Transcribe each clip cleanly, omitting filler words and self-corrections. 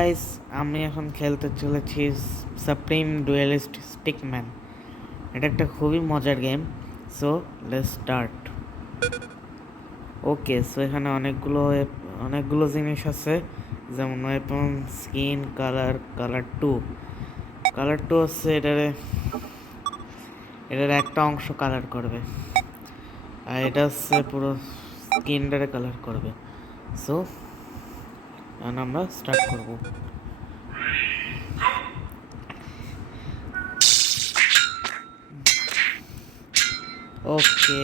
Guys, আমি এখন খেলতে চলেছি সাপ্রিম ডুয়েলিস্ট স্টিকম্যান। এটা একটা খুবই মজার game. So let's start. Okay, so এখানে অনেকগুলো জিনিস আছে, যেমন ওয়েপন, স্কিন, কালার টু হচ্ছে এটার একটা অংশ কালার করবে, আর এটা হচ্ছে পুরো স্কিনটারে কালার করবে। সো এখন আমরা স্টার্ট করব। ওকে,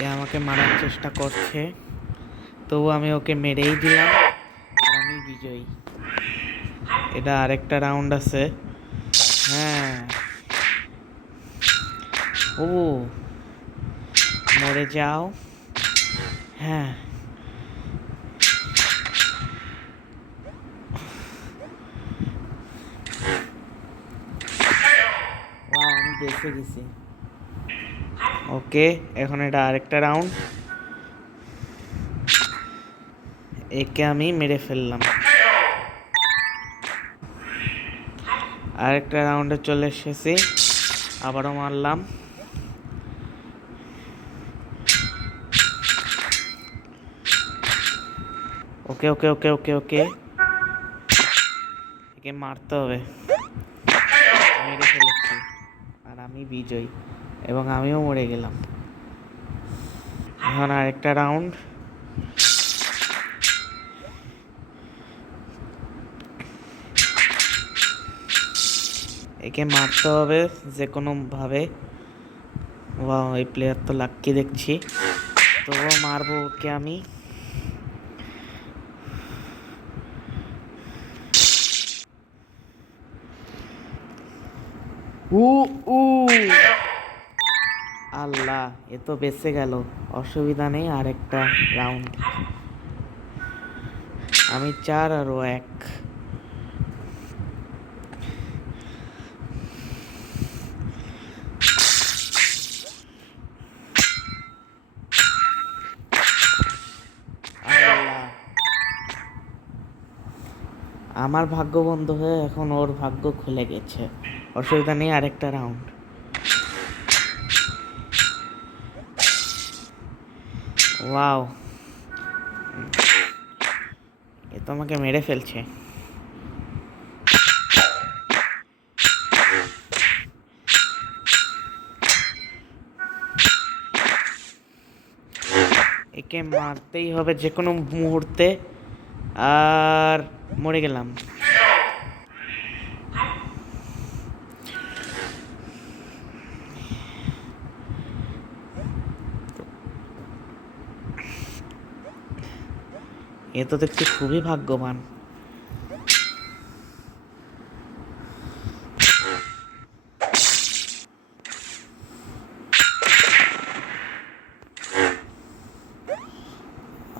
এ আমাকে মারার চেষ্টা করছে, তবু আমি ওকে মেরেই দিলাম, আর আমি বিজয়ী। এটা আরেকটা রাউন্ড আছে। হ্যাঁ, ও মরে যাও। হ্যাঁ, আমি বেঁচে গেছি। ওকে, এখন এটা আরেকটা রাউন্ড। একে আমি মেরে ফেললাম। আরেকটা রাউন্ডে চলে এসেছি, আবারও মারলাম। ওকে ওকে ওকে ওকে ওকে, একে মারতে হবে। মেরে ফেলেছি, আর আমি বিজয়ী, এবং আমিও মরে গেলাম। এখন আরেকটা রাউন্ড। একে মারতে হবে যে কোনো ভাবে। ওয়াও, এই প্লেয়ার তো লাক্কি দেখছি, তবুও মারবো ওকে আমি। উ উ আল্লাহ, এ তো বেঁচে গেল। অসুবিধা নেই, আরেকটা রাউন্ড। আমি 4 আর ও 1। আল্লাহ, আমার ভাগ্য বন্ধ হয়ে এখন ওর ভাগ্য খুলে গেছে। অসুবিধা নেই, আরেকটা রাউন্ড। ওয়াও, এ তো আমাকে মেরে ফেলছে। একে মারতেই হবে যে কোনো মুহূর্তে, আর মরে গেলাম। এ তো দেখছি খুবই ভাগ্যবান।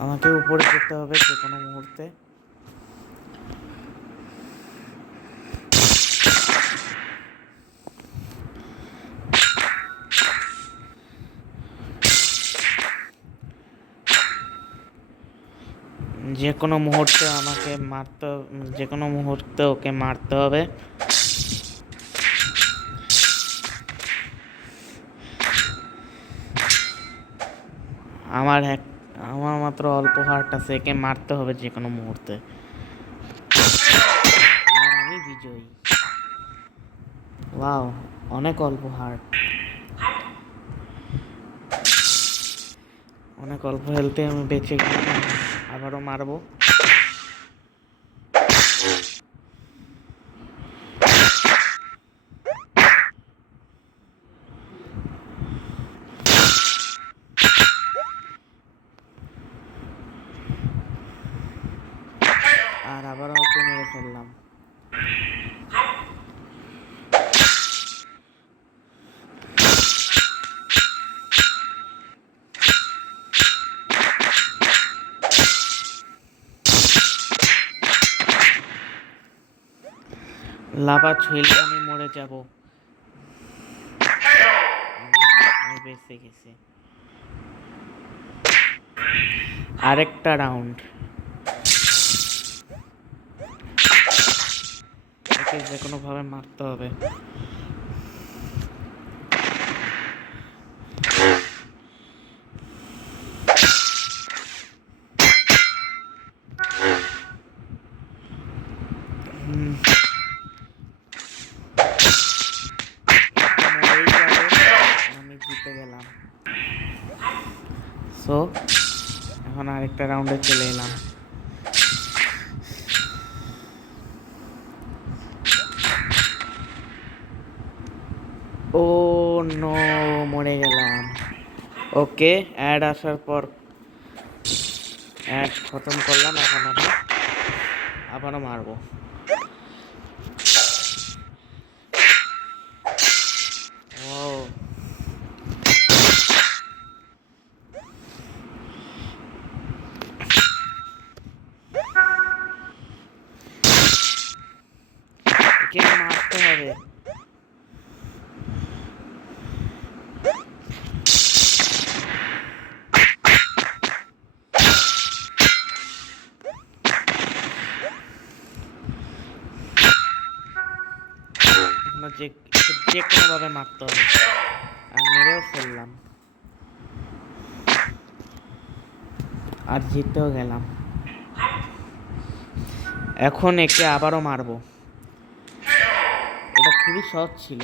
আমাকে উপরে যেতে হবে যে কোনো মুহূর্তে। যে কোনো মুহূর্তে আমাকে মারতে, যে কোনো মুহূর্তে ওকে মারতে হবে। আমার মাত্র অল্প হার্ট আছে, একে মারতে হবে যে কোনো মুহূর্তে, আর আমি বিজয়ী। ওয়াও, অনেক অল্প হার্ট, অনেক অল্প হেলথে আমি বেঁচে গেলাম। আবারও মারবো। আর আবারও ওকে মেরে ফেললাম। লাভা ছুঁইলে আমি মরে যাব। আমি বেঁচে গেছি। আরেকটা রাউন্ড। একে যে কোনোভাবে মারতে হবে। মরেই যাবে, আমি জিতে গেলাম। সো এখন আরেকটা রাউন্ডে চলে এলাম। ও নো, মরে গেলাম। ওকে, অ্যাড আসার পর অ্যাড খতম করলাম। এখন আমি আবারও মারবো। ও একে মারতে হবে। যে যে কোনোভাবে মারতে হবে। আর মেরেও ফেললাম, আর জিতেও গেলাম। এখন একে আবারও মারবো। এটা খুবই সহজ ছিল।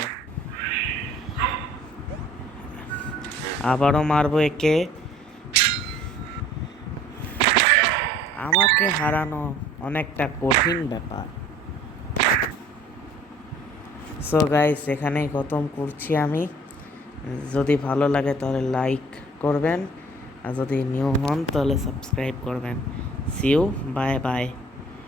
আবারও মারবো একে। আমাকে হারানো অনেকটা কঠিন ব্যাপার। সো গাইস, এখানেই খতম করছি আমি। যদি ভালো লাগে তাহলে লাইক করবেন, আর যদি নিউ হন তাহলে সাবস্ক্রাইব করবেন। See you, bye by.